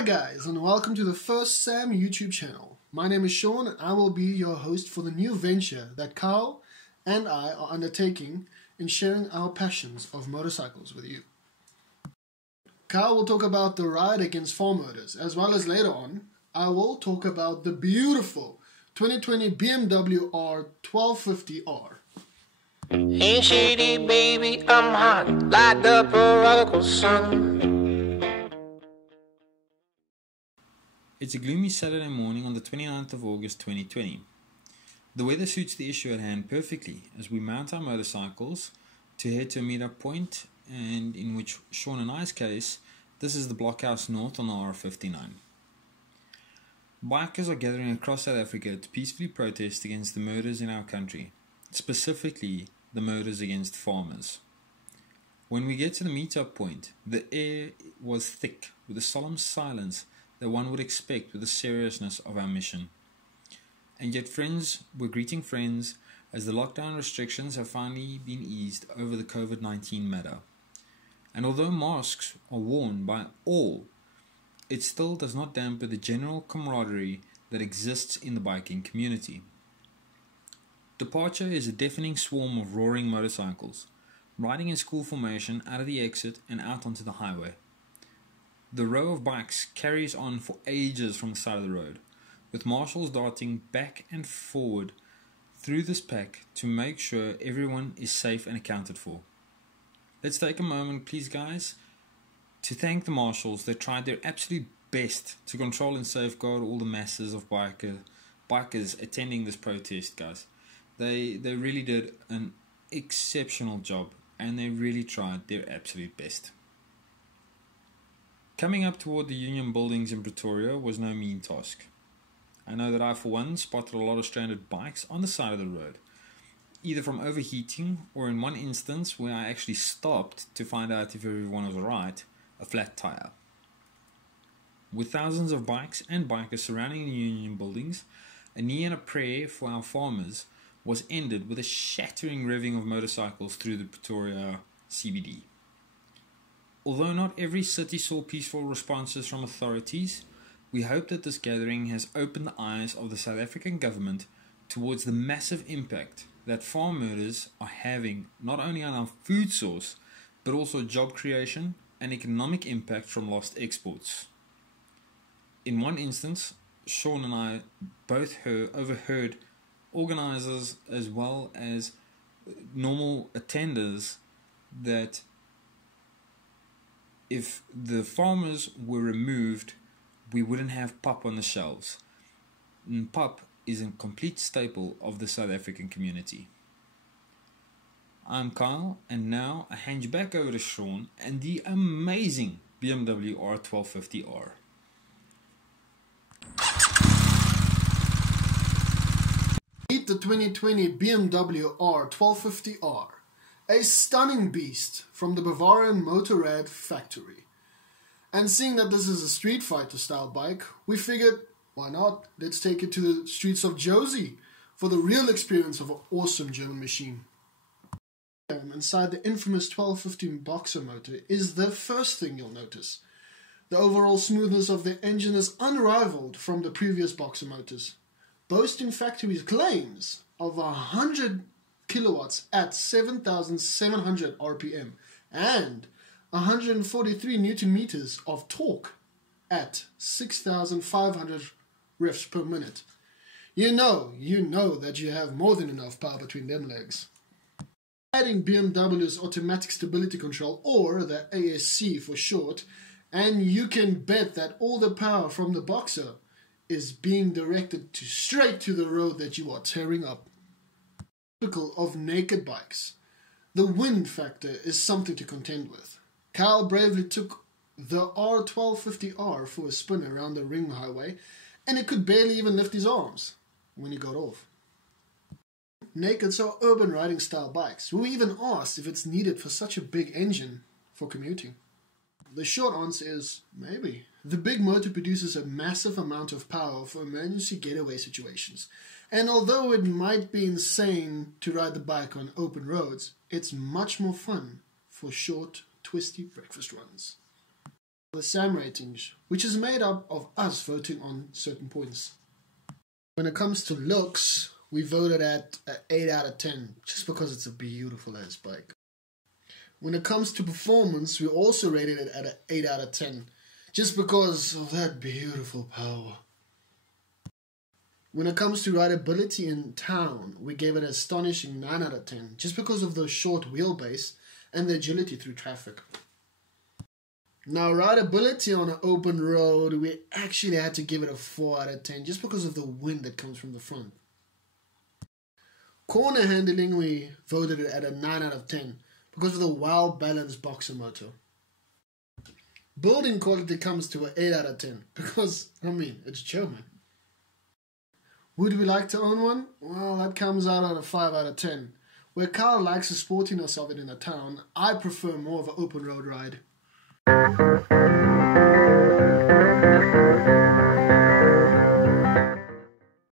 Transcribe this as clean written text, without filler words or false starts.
Hi guys, and welcome to the First Sam YouTube channel. My name is Sean and I will be your host for the new venture that Carl and I are undertaking in sharing our passions of motorcycles with you. Carl will talk about the ride against farm motors, as well as later on I will talk about the beautiful 2020 BMW R1250R. Ain't shady, baby, I'm hot, like the prodigal son. It's a gloomy Saturday morning on the 29th of August 2020. The weather suits the issue at hand perfectly as we mount our motorcycles to head to a meetup point, and in which Sean and I's case, this is the Blockhouse North on the R59. Bikers are gathering across South Africa to peacefully protest against the murders in our country, specifically the murders against farmers. When we get to the meetup point, the air was thick with a solemn silence that one would expect with the seriousness of our mission. And yet friends were greeting friends as the lockdown restrictions have finally been eased over the COVID-19 matter. And although masks are worn by all, it still does not dampen the general camaraderie that exists in the biking community. Departure is a deafening swarm of roaring motorcycles, riding in school formation out of the exit and out onto the highway. The row of bikes carries on for ages from the side of the road, with marshals darting back and forward through this pack to make sure everyone is safe and accounted for. Let's take a moment, please guys, to thank the marshals that tried their absolute best to control and safeguard all the masses of bikers attending this protest, guys. They really did an exceptional job, and they really tried their absolute best. Coming up toward the Union buildings in Pretoria was no mean task. I know that I, for one, spotted a lot of stranded bikes on the side of the road, either from overheating or, in one instance where I actually stopped to find out if everyone was alright, a flat tire. With thousands of bikes and bikers surrounding the Union buildings, a knee and a prayer for our farmers was ended with a shattering revving of motorcycles through the Pretoria CBD. Although not every city saw peaceful responses from authorities, we hope that this gathering has opened the eyes of the South African government towards the massive impact that farm murders are having not only on our food source, but also job creation and economic impact from lost exports. In one instance, Sean and I both overheard organizers as well as normal attenders that if the farmers were removed, we wouldn't have pop on the shelves. And pop is a complete staple of the South African community. I'm Kyle, and now I hand you back over to Sean and the amazing BMW R1250R. Meet the 2020 BMW R1250R, a stunning beast from the Bavarian Motorrad factory. And seeing that this is a Street Fighter style bike, we figured, why not? Let's take it to the streets of Josie for the real experience of an awesome German machine. Inside the infamous 1250 boxer motor is the first thing you'll notice. The overall smoothness of the engine is unrivaled from the previous boxer motors, boasting factory claims of 100 kilowatts at 7,700 RPM and 143 Newton meters of torque at 6,500 revs per minute. You know that you have more than enough power between them legs. Adding BMW's automatic stability control, or the ASC for short, and you can bet that all the power from the Boxer is being directed straight to the road that you are tearing up. Typical of naked bikes, the wind factor is something to contend with. Kyle bravely took the R1250R for a spin around the ring highway, and it could barely even lift his arms when he got off. Nakeds are urban riding style bikes. We even asked if it's needed for such a big engine for commuting. The short answer is maybe. The big motor produces a massive amount of power for emergency getaway situations, and although it might be insane to ride the bike on open roads, it's much more fun for short, twisty breakfast runs. the SAM ratings, which is made up of us voting on certain points. When it comes to looks, we voted at an 8 out of 10, just because it's a beautiful ass bike. When it comes to performance, we also rated it at an 8 out of 10, just because of that beautiful power. When it comes to rideability in town, we gave it an astonishing 9 out of 10, just because of the short wheelbase and the agility through traffic. Now, rideability on an open road, we actually had to give it a 4 out of 10, just because of the wind that comes from the front. Corner handling, we voted it at a 9 out of 10, because of the well-balanced boxer motor. Building quality comes to an 8 out of 10, because, it's German. Would we like to own one? Well, that comes out at a 5 out of 10. Where Carl likes the sportiness of it in a town, I prefer more of an open road ride.